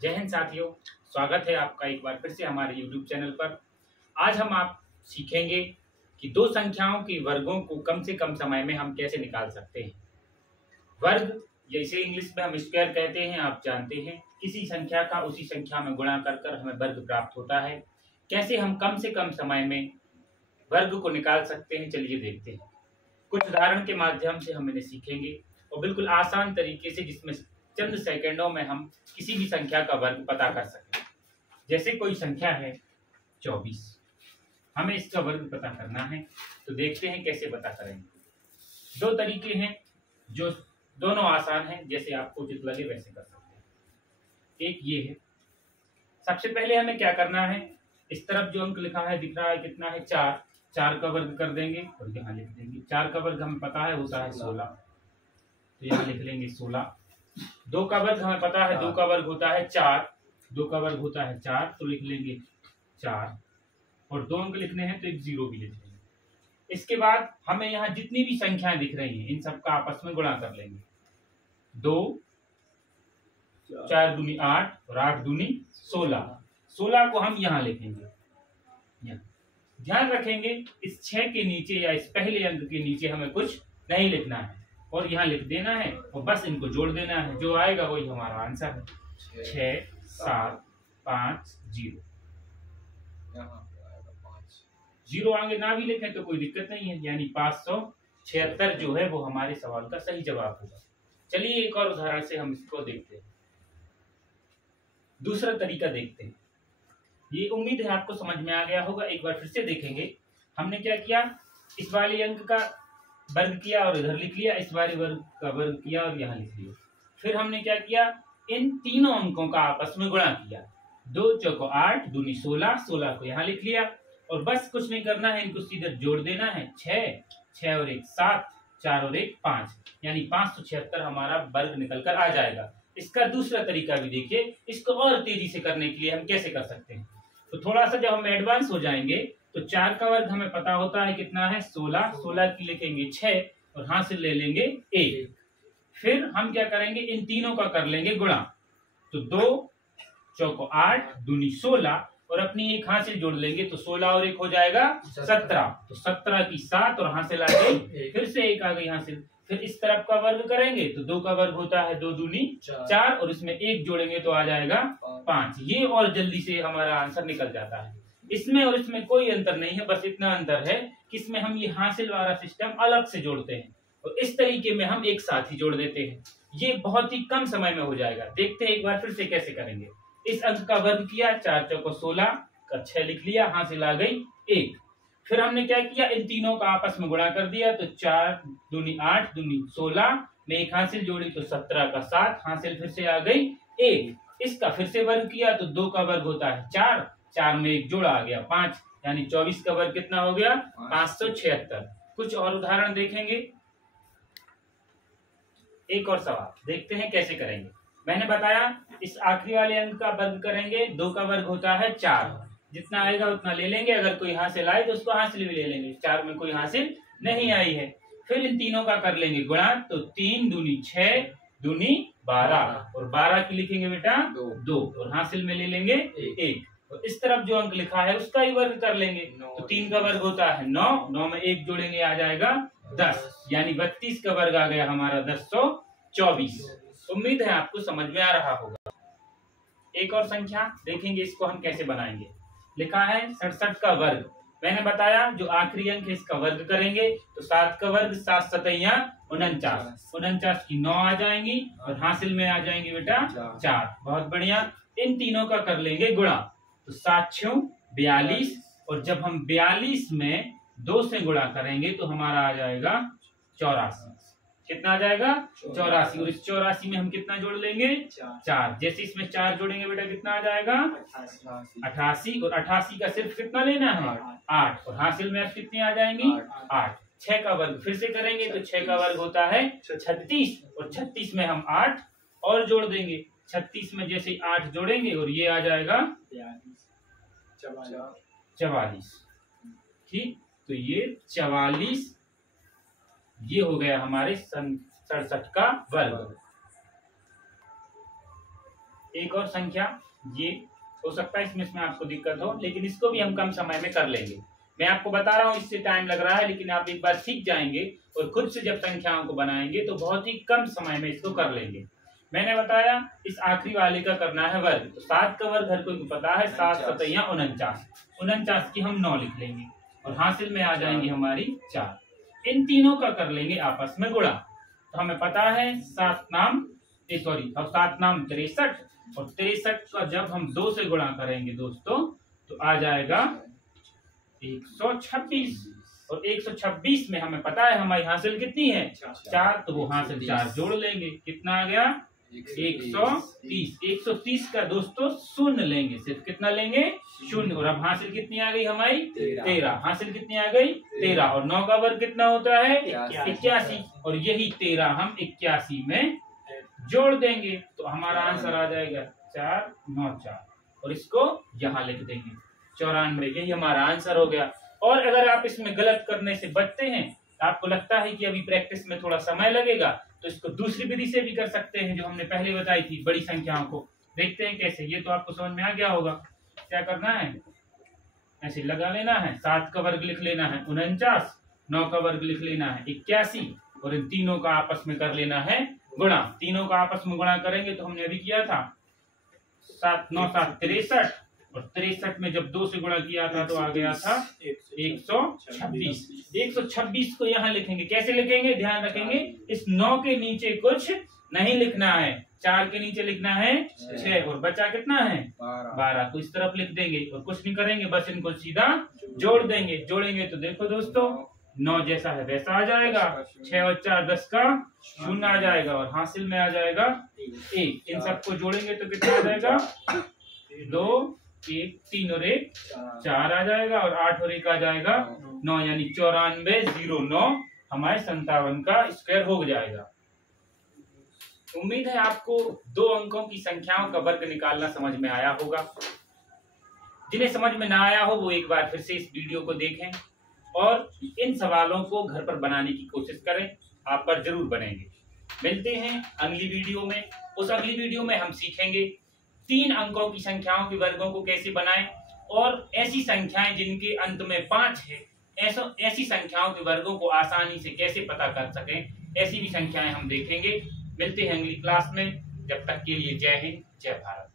जय हिंद साथियों, स्वागत है आपका एक बार फिर से हमारे YouTube चैनल पर। आज हम आप सीखेंगे कि दो संख्याओं के वर्गों को कम से कम समय में हम कैसे निकाल सकते हैं। वर्ग जैसे इंग्लिश में हम स्क्वायर कहते हैं, आप जानते हैं। किसी संख्या का उसी संख्या में गुणा कर कर हमें वर्ग प्राप्त होता है। कैसे हम कम से कम समय में वर्ग को निकाल सकते हैं, चलिए देखते हैं। कुछ उदाहरण के माध्यम से हम इन्हें सीखेंगे और बिल्कुल आसान तरीके से, जिसमें चंद सेकंडों में हम किसी भी संख्या का वर्ग पता कर सकें। जैसे कोई संख्या है 24, हमें इसका वर्ग पता करना है, तो देखते हैं कैसे पता करेंगे। दो तरीके हैं जो दोनों आसान हैं, जैसे आपको उचित लगे वैसे कर सकते हैं। एक ये है, सबसे पहले हमें क्या करना है, इस तरफ जो अंक लिखा है दिख रहा है कितना है 4, 4 का वर्ग कर देंगे और यहाँ लिख देंगे। 4 का वर्ग हमें पता है होता है 16, तो यहाँ लिख लेंगे 16। 2 का वर्ग हमें पता है 2 का वर्ग होता है 4, 2 का वर्ग होता है 4, तो लिख लेंगे 4 और 2 अंक लिखने हैं तो एक 0 भी लिख लेंगे। इसके बाद हमें यहाँ जितनी भी संख्याएं दिख रही हैं इन सबका आपस में गुणा कर लेंगे। 2 4 दूनी 8 और 8 दूनी 16। 16 को हम यहाँ लिखेंगे। ध्यान रखेंगे इस 6 के नीचे या इस पहले अंक के नीचे हमें कुछ नहीं लिखना है और यहाँ लिख देना है और बस इनको जोड़ देना है। जो आएगा वही हमारा आंसर है, 6 7 5 0। 0 आगे ना भी लिखें तो कोई दिक्कत नहीं है, यानी 576 जो है वो हमारे सवाल का सही जवाब होगा। चलिए एक और उदाहरण से हम इसको देखते हैं। दूसरा तरीका देखते हैं। ये उम्मीद है आपको समझ में आ गया होगा। एक बार फिर से देखेंगे। हमने क्या किया, इस वाले अंक का वर्ग किया और इधर लिख लिया, इस वाले वर्ग का वर्ग किया और यहाँ लिख लिया। फिर हमने क्या किया, इन तीनों अंकों का आपस में गुणा किया। 2 चौको 8 दूनी 16, 16 को यहाँ लिख लिया और बस कुछ नहीं करना है, इनको सीधे जोड़ देना है। 6 और 1 7, 4 और 1 5, यानी 576 हमारा वर्ग निकल कर आ जाएगा। इसका दूसरा तरीका भी देखिए। इसको और तेजी से करने के लिए हम कैसे कर सकते हैं, तो थोड़ा सा जब हम एडवांस हो जाएंगे तो 4 का वर्ग हमें पता होता है कितना है 16, 16 की लिखेंगे 6 और हासिल ले लेंगे 1। फिर हम क्या करेंगे, इन तीनों का कर लेंगे गुणा। तो 2 चौको 8 दूनी 16 और अपनी एक हासिल जोड़ लेंगे, तो 16 और 1 हो जाएगा 17। तो 17 की 7 और हासिल आ गई, फिर से 1 आ गई हासिल। फिर इस तरफ का वर्ग करेंगे तो 2 का वर्ग होता है 2 दूनी 4 और इसमें 1 जोड़ेंगे तो आ जाएगा 5। ये और जल्दी से हमारा आंसर निकल जाता है। इसमें और इसमें कोई अंतर नहीं है, बस इतना अंतर है कि इसमें हम ये हासिल वाला सिस्टम अलग से जोड़ते हैं और इस तरीके में हम एक साथ ही जोड़ देते हैं। ये बहुत ही कम समय में हो जाएगा। देखते हैं एक बार फिर से कैसे करेंगे। इस अंक का वर्ग किया, 4 चौको 16 का 6 लिख लिया, हासिल आ गई 1। फिर हमने क्या किया, इन तीनों का आपस में गुणा कर दिया, तो 4 दूनी 8 दूनी 16 में एक हासिल जोड़ी तो 17 का 7, हासिल फिर से आ गई 1। इसका फिर से वर्ग किया तो 2 का वर्ग होता है 4, 4 में एक जोड़ा आ गया 5, यानी 24 का वर्ग कितना हो गया 576। कुछ और उदाहरण देखेंगे। एक और सवाल देखते हैं कैसे करेंगे। मैंने बताया इस आखिरी वाले अंक का वर्ग करेंगे, 2 का वर्ग होता है 4, जितना आएगा उतना ले लेंगे। अगर कोई हासिल आए तो उसको हासिल भी ले लेंगे। 4 में कोई हासिल नहीं आई है। फिर इन तीनों का कर लेंगे गुणा, तो 3 दूनी 6 दूनी 12 और 12 की लिखेंगे बेटा 2 और हासिल में ले लेंगे 1। और इस तरफ जो अंक लिखा है उसका ही वर्ग कर लेंगे, तो 3 का वर्ग होता है 9, 9 में 1 जोड़ेंगे आ जाएगा 10, यानी 32 का वर्ग आ गया हमारा 1024। उम्मीद है आपको समझ में आ रहा होगा। एक और संख्या देखेंगे, इसको हम कैसे बनाएंगे। लिखा है 67 का वर्ग। मैंने बताया जो आखिरी अंक है इसका वर्ग करेंगे, तो 7 का वर्ग 7 सतैया 49, 49 की 9 आ जाएंगी और हासिल में आ जाएंगे बेटा 4। बहुत बढ़िया। इन तीनों का कर लेंगे गुणा, तो 7 6 42 और जब हम 42 में 2 से गुणा करेंगे तो हमारा आ जाएगा 84। कितना आ जाएगा 84। और इस 84 में हम कितना जोड़ लेंगे 4। जैसे इसमें 4 जोड़ेंगे बेटा कितना आ जाएगा 88 और 88 का सिर्फ कितना लेना है 8 और हासिल में अब कितनी आ जाएंगी 8। 6 का वर्ग फिर से करेंगे तो 6 का वर्ग होता है 36 और 36 में हम 8 और जोड़ देंगे। 36 में जैसे 8 जोड़ेंगे और ये आ जाएगा 44। ठीक, तो ये 44 ये हो गया हमारे 67 का वर्ग। एक और संख्या ये हो सकता है इसमें आपको दिक्कत हो, लेकिन इसको भी हम कम समय में कर लेंगे। मैं आपको बता रहा हूँ इससे टाइम लग रहा है, लेकिन आप एक बार सीख जाएंगे और खुद से जब संख्याओं को बनाएंगे तो बहुत ही कम समय में इसको कर लेंगे। मैंने बताया इस आखिरी वाले का करना है वर्ग, तो 7 का वर्ग हर कोई को पता है, 7 सतैया 49, 49 की हम 9 लिख लेंगे और हासिल में आ जाएंगी हमारी 4। इन तीनों का कर लेंगे आपस में गुणा, तो हमें पता है 7 नाम 63 और 63 का जब हम 2 से गुणा करेंगे दोस्तों तो आ जाएगा 126, और 126 में हमें पता है हमारी हासिल कितनी है 4, तो वो हासिल 4 जोड़ लेंगे, कितना आ गया 130। 130 का दोस्तों शून्य लेंगे, सिर्फ कितना लेंगे शून्य, और अब हासिल कितनी आ गई हमारी 13, हासिल कितनी आ गई 13, और 9 का वर्ग कितना होता है 81, और यही 13 हम 81 में जोड़ देंगे तो हमारा आंसर आ जाएगा 494, और इसको यहाँ लिख देंगे 94, यही हमारा आंसर हो गया। और अगर आप इसमें गलत करने से बचते हैं, आपको लगता है कि अभी प्रैक्टिस में थोड़ा समय लगेगा, तो इसको दूसरी विधि से भी कर सकते हैं जो हमने पहले बताई थी, बड़ी संख्याओं को। देखते हैं कैसे, ये तो आपको समझ में आ गया होगा। क्या करना है, ऐसे लगा लेना है, 7 का वर्ग लिख लेना है 49, 9 का वर्ग लिख लेना है 81, और इन तीनों का आपस में कर लेना है गुणा। तीनों का आपस में गुणा करेंगे तो हमने अभी किया था 7 9 7 63, और 63 में जब 2 से गुणा किया था तो आ गया था 126। 126 को यहाँ लिखेंगे, कैसे लिखेंगे ध्यान रखेंगे, इस 9 के नीचे कुछ नहीं लिखना है, 4 के नीचे लिखना है 6, और बचा कितना है 12 को इस तरफ लिख देंगे और कुछ नहीं करेंगे, बस इनको सीधा जोड़ देंगे। जोड़ेंगे तो देखो दोस्तों 9 जैसा है वैसा आ जाएगा, 6 और 4 10 का 0 आ जाएगा, और हासिल में आ जाएगा 1। इन सबको जोड़ेंगे तो कितना आ जाएगा 2 1 3 और 1 4 आ जाएगा, और 8 और 1 आ जाएगा 9, यानी 9409 हमारे 57 का स्क्वायर हो जाएगा। उम्मीद है आपको 2 अंकों की संख्याओं का वर्ग निकालना समझ में आया होगा। जिन्हें समझ में ना आया हो वो एक बार फिर से इस वीडियो को देखें और इन सवालों को घर पर बनाने की कोशिश करें, आप पर जरूर बनेंगे। मिलते हैं अगली वीडियो में। उस अगली वीडियो में हम सीखेंगे 3 अंकों की संख्याओं के वर्गों को कैसे बनाएं, और ऐसी संख्याएं जिनके अंत में 5 है, ऐसी संख्याओं के वर्गों को आसानी से कैसे पता कर सकें, ऐसी भी संख्याएं हम देखेंगे। मिलते हैं अगली क्लास में, जब तक के लिए जय हिंद जय भारत।